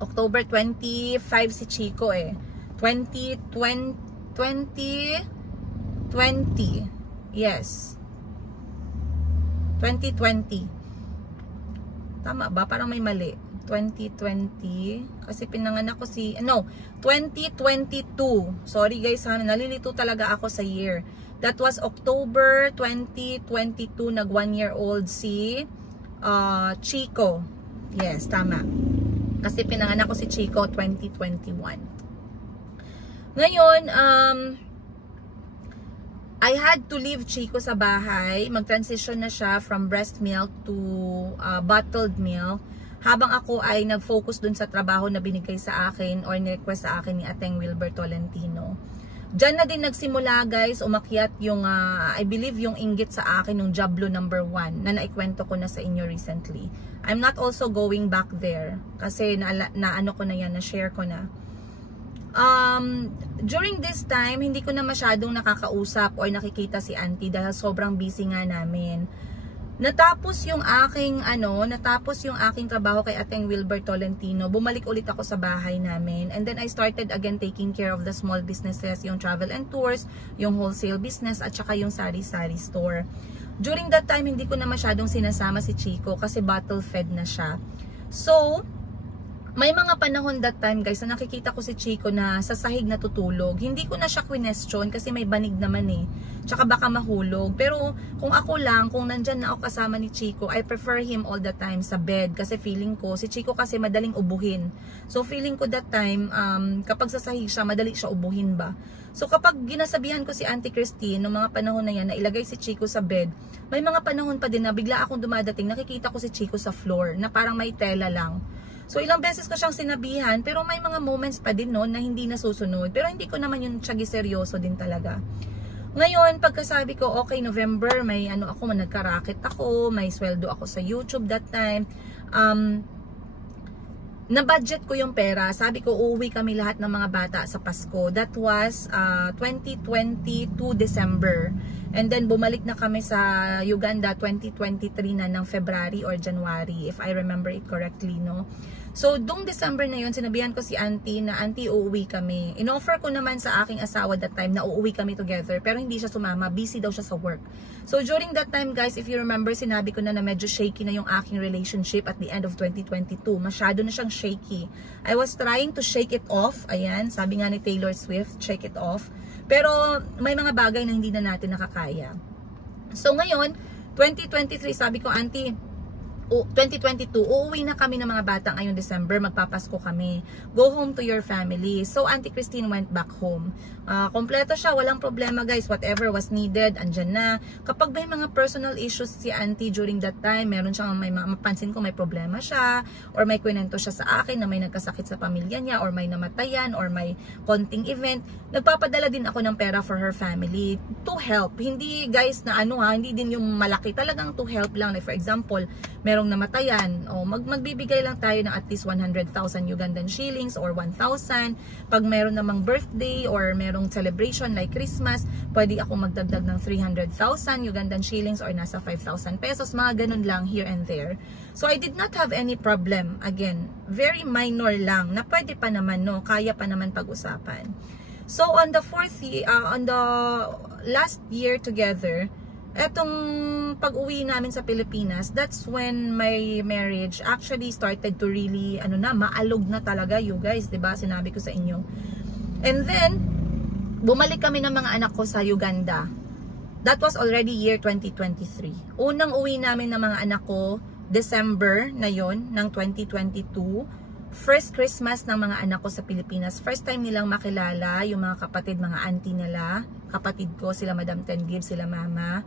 25 si Chico eh. 2020. Yes. 2020. Tama ba? Parang may mali. 2020. Kasi pinanganak ko si... No, 2022. Sorry guys, nalilito talaga ako sa year. That was October 2022, nag 1-year-old si Chico. Yes, tama. Kasi pinanganak ko si Chico 2021. Ngayon, I had to leave Chico sa bahay. Mag-transition na siya from breast milk to bottled milk. Habang ako ay nag-focus dun sa trabaho na binigay sa akin or ni-request sa akin ni Ateng Wilbur Tolentino. Diyan na din nagsimula guys, umakyat yung, I believe yung inggit sa akin nung Jablo number 1 na naikwento ko na sa inyo recently. I'm not also going back there kasi na-ano ko na yan, na-share ko na. During this time, hindi ko na masyadong nakakausap or nakikita si Auntie dahil sobrang busy nga namin. Natapos yung aking trabaho kay Ateng Wilbur Tolentino, bumalik ulit ako sa bahay namin, and then I started again taking care of the small businesses, yung travel and tours, yung wholesale business, at saka yung sari-sari store. During that time, hindi ko na masyadong sinasama si Chico kasi bottle fed na siya. So, may mga panahon that time guys na nakikita ko si Chico na sa sahig natutulog. Hindi ko na siya question kasi may banig naman eh. Tsaka baka mahulog. Pero kung ako lang, kung nandyan na ako kasama ni Chico, I prefer him all the time sa bed. Kasi feeling ko, si Chico kasi madaling ubuhin. So feeling ko that time, kapag sa sahig siya, madali siya ubuhin ba. So kapag ginasabihan ko si Auntie Christine, noong mga panahon na yan, na ilagay si Chico sa bed, may mga panahon pa din na bigla akong dumadating, nakikita ko si Chico sa floor, na parang may tela lang. So, ilang beses ko siyang sinabihan, pero may mga moments pa din noon na hindi nasusunod. Pero hindi ko naman yun siya seryoso din talaga. Ngayon, pagkasabi ko, okay, November, may nagka-racket ako, may sweldo ako sa YouTube that time. Na-budget ko yung pera. Sabi ko, uuwi kami lahat ng mga bata sa Pasko. That was 2022 December. And then bumalik na kami sa Uganda 2023 na ng February or January, if I remember it correctly, no? So, dung December na yun, sinabihan ko si auntie na, auntie, uuwi kami. Inoffer ko naman sa aking asawa that time na uuwi kami together, pero hindi siya sumama. Busy daw siya sa work. So, during that time, guys, if you remember, sinabi ko na medyo shaky na yung aking relationship at the end of 2022. Masyado na siyang shaky. I was trying to shake it off. Ayan, sabi nga ni Taylor Swift, shake it off. Pero, may mga bagay na hindi na natin nakakaya. So, ngayon, 2023, sabi ko, auntie, 2022, uuwi na kami ng mga bata ngayong December, magpapasko kami. Go home to your family. So, Auntie Christine went back home. Kompleto siya, walang problema guys. Whatever was needed, andyan na. Kapag may mga personal issues si Auntie during that time, meron siyang mapansin ko may problema siya, or may kwento siya sa akin na may nagkasakit sa pamilya niya, or may namatayan, or may konting event, nagpapadala din ako ng pera for her family to help. Hindi guys na hindi din yung malaki, talagang to help lang. Like for example, merong namatayan, o magbibigay lang tayo ng at least 100,000 Ugandan shillings or 1,000. Pag meron namang birthday or merong celebration like Christmas, pwede ako magdagdag ng 300,000 Ugandan shillings or nasa 5,000 pesos, mga ganun lang here and there. So I did not have any problem. Again, very minor lang na pwede pa naman, no, kaya pa naman pag-usapan. So on the last year together, etong pag-uwi namin sa Pilipinas, that's when my marriage actually started to really, maalog na talaga, you guys, diba? Sinabi ko sa inyo. And then, bumalik kami ng mga anak ko sa Uganda. That was already year 2023. Unang uwi namin ng mga anak ko, December na yon ng 2022. First Christmas ng mga anak ko sa Pilipinas. First time nilang makilala yung mga kapatid, mga auntie nila. Kapatid ko, sila Madam Tengiv, sila Mama.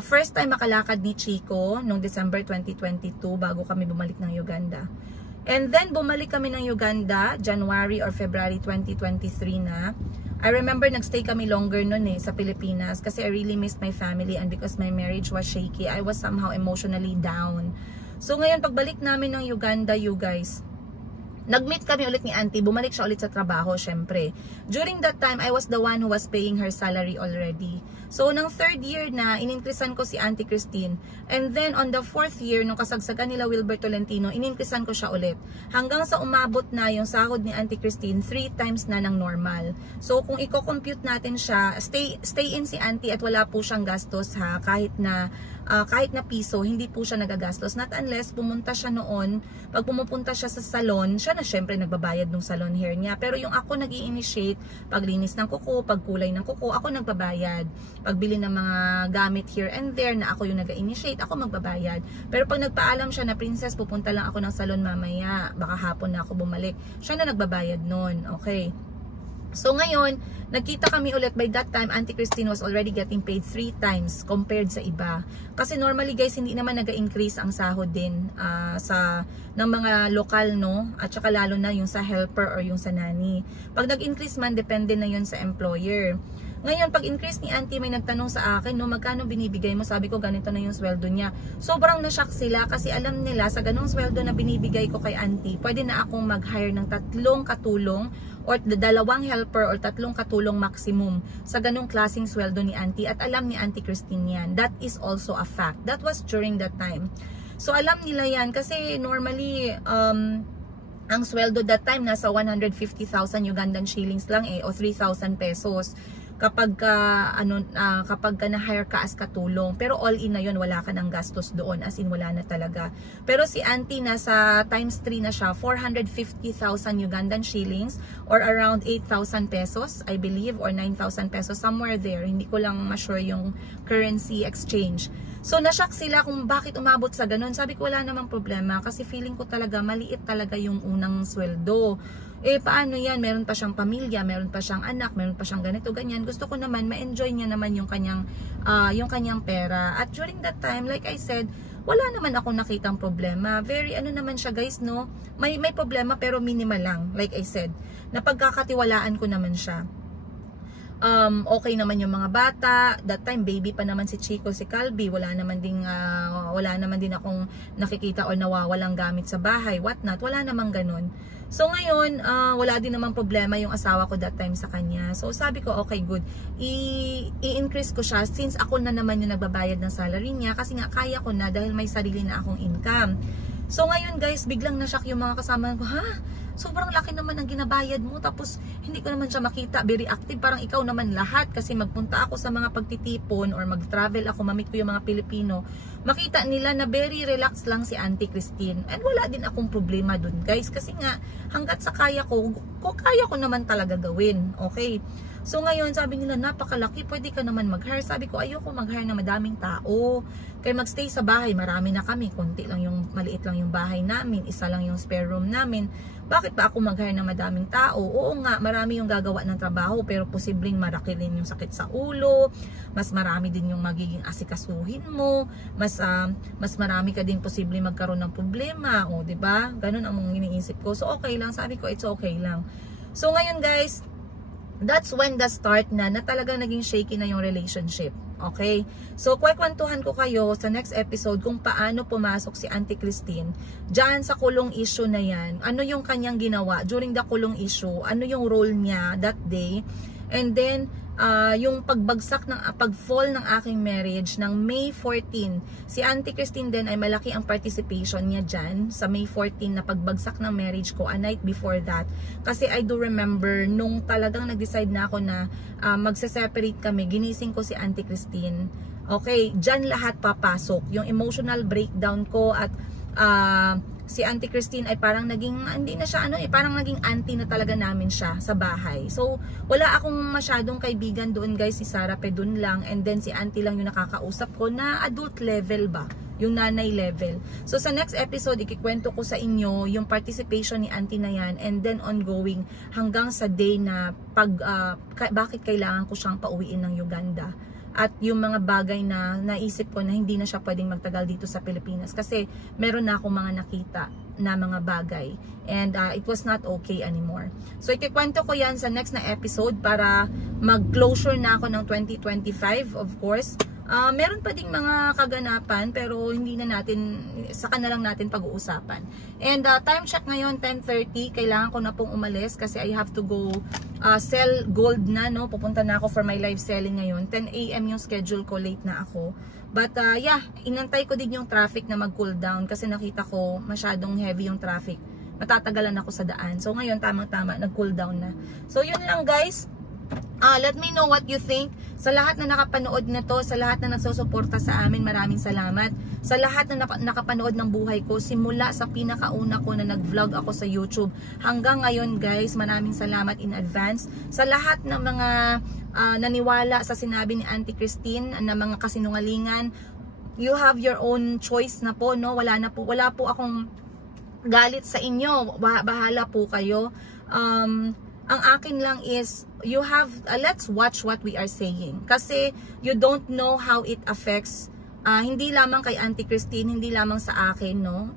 First time makalakad ni Chico noong December 2022 bago kami bumalik ng Uganda. And then bumalik kami ng Uganda January or February 2023 na. I remember nagstay kami longer noon sa Pilipinas kasi I really missed my family, and because my marriage was shaky, I was somehow emotionally down. So ngayon pagbalik namin ng Uganda, you guys, nag-meet kami ulit ni auntie, bumalik siya ulit sa trabaho, syempre. During that time, I was the one who was paying her salary already. So, nung third year na, ininkrisan ko si Auntie Christine. And then, on the fourth year, nung kasagsagan nila Wilbert Tolentino, ininkrisan ko siya ulit. Hanggang sa umabot na yung sahod ni Auntie Christine, 3 times na ng normal. So, kung i-compute natin siya, stay in si auntie at wala po siyang gastos ha, kahit na piso, hindi po siya nagagastos. Not unless pumunta siya noon, pag pumupunta siya sa salon, siya na syempre nagbabayad ng salon hair niya. Pero yung ako nag-i-initiate, paglinis ng kuko, pagkulay ng kuko, ako nagbabayad. Pagbili ng mga gamit here and there na ako yung nag-i-initiate, ako magbabayad. Pero pag nagpaalam siya na, princess, pupunta lang ako ng salon mamaya, baka hapon na ako bumalik, siya na nagbabayad noon. Okay. So ngayon, nagkita kami ulit. By that time, Auntie Christine was already getting paid 3 times compared sa iba. Kasi normally guys, hindi naman nag-increase ang sahod din ng mga lokal, no? At saka lalo na yung sa helper or yung sa nanny. Pag nag-increase man, depende na yun sa employer. Ngayon, pag increase ni auntie, may nagtanong sa akin, no, magkano binibigay mo? Sabi ko, ganito na yung sweldo niya. Sobrang na-shock sila kasi alam nila sa ganong sweldo na binibigay ko kay auntie, pwede na akong mag-hire ng 3 katulong or 2 helper or 3 katulong maximum sa ganong klaseng sweldo ni auntie. At alam ni Auntie Christine yan. That is also a fact. That was during that time. So, alam nila yan kasi normally, ang sweldo that time nasa 150,000 Ugandan shillings lang o 3,000 pesos. Kapag na-hire ka as katulong. Pero all in na yun, wala ka ng gastos doon, as in wala na talaga. Pero si auntie nasa times 3 na siya, 450,000 Ugandan shillings or around 8,000 pesos, I believe, or 9,000 pesos, somewhere there. Hindi ko lang ma-sure yung currency exchange. So, na-shock sila kung bakit umabot sa ganun. Sabi ko, wala namang problema kasi feeling ko talaga, maliit talaga yung unang sweldo. Paano yan? Meron pa siyang pamilya, meron pa siyang anak, meron pa siyang ganito, ganyan. Gusto ko naman, ma-enjoy niya naman yung kanyang pera. At during that time, like I said, wala naman akong nakitang problema. Very naman siya guys, no? May problema pero minimal lang, like I said. Napagkakatiwalaan ko naman siya. Okay naman yung mga bata. That time baby pa naman si Chico, si Calby. Wala naman din akong nakikita o nawawalang gamit sa bahay, what not. Wala namang ganun. So ngayon, wala din naman problema yung asawa ko that time sa kanya. So sabi ko, okay, good. I-increase ko siya since ako na naman yung nagbabayad ng salary niya kasi nga kaya ko na dahil may sarili na akong income. So ngayon guys, biglang na-shock yung mga kasama ko, ha? Sobrang laki naman ang ginabayad mo tapos hindi ko naman siya makita, very active, parang ikaw naman lahat kasi magpunta ako sa mga pagtitipon or mag-travel ako, mamit ko yung mga Pilipino, makita nila na very relax lang si Auntie Christine. And wala din akong problema dun guys kasi nga hanggat sa kaya ko naman talaga gawin, okay? So ngayon sabi nila napakalaki, pwede ka naman mag-hire. Sabi ko ayoko mag-hire na madaming tao. Kaya magstay sa bahay, marami na kami, konti lang yung, maliit lang yung bahay namin, isa lang yung spare room namin. Bakit ba ako mag-hire na madaming tao? Oo nga, marami yung gagawa ng trabaho pero posibleng maraki din yung sakit sa ulo, mas marami din yung magiging asikasuhin mo, mas marami ka din posibleng magkaroon ng problema, o 'di ba? Ganun ang mga iniisip ko. So okay lang, sabi ko it's okay lang. So ngayon guys, that's when the start na talagang naging shaky na yung relationship. Okay? So, kwekwentuhan ko kayo sa next episode kung paano pumasok si Auntie Christine dyan sa kulong issue na yan. Ano yung kanyang ginawa during the kulong issue? Ano yung role niya that day? And then, yung pag-fall ng aking marriage ng May 14. Si Auntie Christine din ay malaki ang participation niya dyan sa May 14 na pagbagsak ng marriage ko a night before that. Kasi I do remember nung talagang nag-decide na ako na magse-separate kami, ginising ko si Auntie Christine. Okay, dyan lahat papasok. Yung emotional breakdown ko at si Auntie Christine ay parang naging, hindi na siya parang naging auntie na talaga namin siya sa bahay. So, wala akong masyadong kaibigan doon guys, si Sarah Pedun lang, and then si Auntie lang yung nakakausap ko na adult level ba, yung nanay level. So, sa next episode, ikikwento ko sa inyo yung participation ni Auntie na yan, and then ongoing hanggang sa day na bakit kailangan ko siyang pauwiin ng Uganda. At yung mga bagay na naisip ko na hindi na siya pwedeng magtagal dito sa Pilipinas kasi meron na akong mga nakita na mga bagay and it was not okay anymore. So ikikwento ko yan sa next na episode para mag-closure na ako ng 2025, of course. Meron pa ding mga kaganapan pero hindi na natin, saka na lang natin pag-uusapan. And time check ngayon 10:30, kailangan ko na pong umalis kasi I have to go sell gold na, no? Pupunta na ako for my live selling ngayon. 10 AM yung schedule ko, late na ako. But yeah, inantay ko din yung traffic na mag-cool down kasi nakita ko masyadong heavy yung traffic. Matatagalan ako sa daan. So ngayon tamang-tama, nag-cool down na. So yun lang guys. Let me know what you think. Sa lahat na nakapanood nito, sa lahat na nagsusuporta sa amin, maraming salamat. Sa lahat na nakapanood ng buhay ko, simula sa pinakauna ko na nag-vlog ako sa YouTube hanggang ngayon guys, maraming salamat in advance. Sa lahat ng mga naniwala sa sinabi ni Auntie Christine na mga kasinungalingan, you have your own choice na po, no? Wala po akong galit sa inyo. Bahala po kayo. Ang akin lang is, you have, let's watch what we are saying. Kasi, you don't know how it affects, hindi lamang kay Auntie Christine, hindi lamang sa akin, no?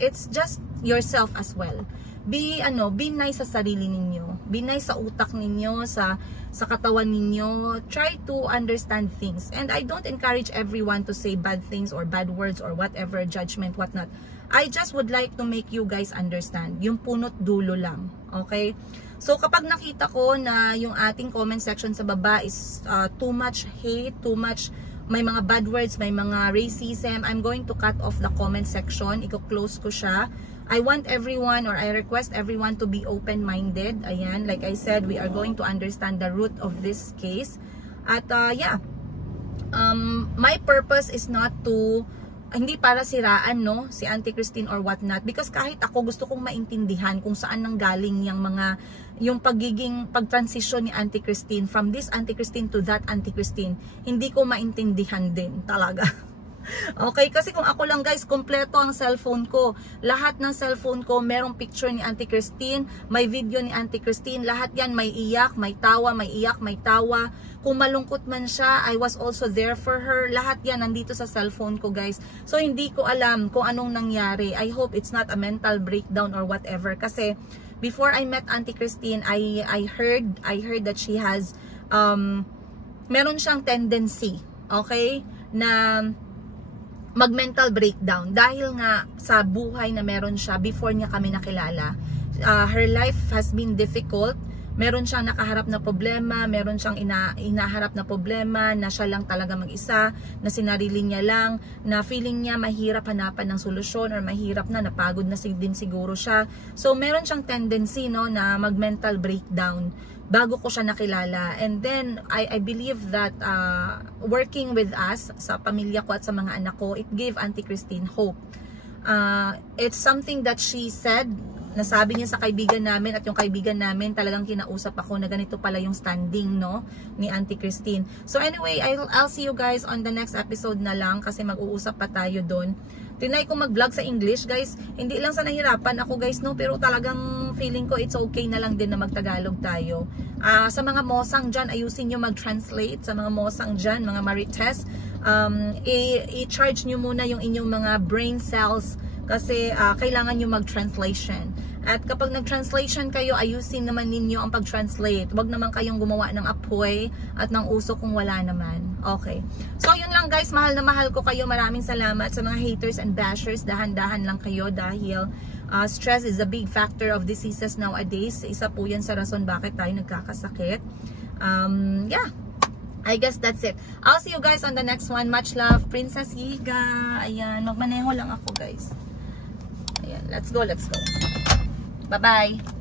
It's just yourself as well. Be nice sa sarili ninyo. Be nice sa utak ninyo, sa katawan ninyo. Try to understand things. And I don't encourage everyone to say bad things or bad words or whatever, judgment, whatnot. I just would like to make you guys understand. Yung punot dulo lang. Okay? So, kapag nakita ko na yung ating comment section sa baba is too much hate, too much, may mga bad words, may mga racism, I'm going to cut off the comment section. Iko-close ko siya. I want everyone, or I request everyone to be open-minded. Ayan, like I said, we are going to understand the root of this case. At yeah, my purpose is not to, hindi para siraan, no, si Auntie Christine or whatnot, because kahit ako gusto kong maintindihan kung saan nanggaling yung pag-transition ni Auntie Christine from this Auntie Christine to that Auntie Christine, hindi ko maintindihan din talaga. Okay, kasi kung ako lang guys, kompleto ang cellphone ko. Lahat ng cellphone ko, merong picture ni Auntie Christine, may video ni Auntie Christine, lahat yan may iyak, may tawa, may iyak, may tawa. Kung malungkot man siya, I was also there for her. Lahat yan nandito sa cellphone ko guys. So hindi ko alam kung anong nangyari. I hope it's not a mental breakdown or whatever. Kasi before I met Auntie Christine, I heard that she has meron siyang tendency, okay, na mag-mental breakdown dahil nga sa buhay na meron siya before niya kami nakilala. her life has been difficult. Meron siyang nakaharap na problema, meron siyang inaharap na problema na siya lang talaga mag-isa, na sinarili niya lang, na feeling niya mahirap hanapan ng solusyon or mahirap na, napagod na din siguro siya. So meron siyang tendency, no, na mag-mental breakdown bago ko siya nakilala. And then I believe that working with us, sa pamilya ko at sa mga anak ko, it gave Auntie Christine hope. It's something that she said, nasabi niya sa kaibigan namin, at yung kaibigan namin talagang kinausap ako na ganito pala yung standing, no, ni Auntie Christine. So anyway, I'll see you guys on the next episode na lang, kasi mag-uusap pa tayo doon. Tinay ko mag-vlog sa English, guys. Hindi lang sa nahirapan ako, guys, no, pero talagang feeling ko it's okay na lang din na mag-Tagalog tayo. Sa mga mosang dyan, ayusin nyo mag-translate. Sa mga mosang dyan, mga marites, i-charge nyo muna yung inyong mga brain cells, kasi kailangan nyo mag-translation. At kapag nag-translation kayo, ayusin naman ninyo ang pag-translate. Huwag naman kayong gumawa ng apoy at ng uso kung wala naman. Okay. So, yun lang guys. Mahal na mahal ko kayo. Maraming salamat sa mga haters and bashers. Dahan-dahan lang kayo dahil stress is a big factor of diseases nowadays. Isa po yan sa rason bakit tayo nagkakasakit. Yeah. I guess that's it. I'll see you guys on the next one. Much love. Princess Yiga. Ayan. Magmaneho lang ako guys. Ayan. Let's go. Let's go. Bye-bye.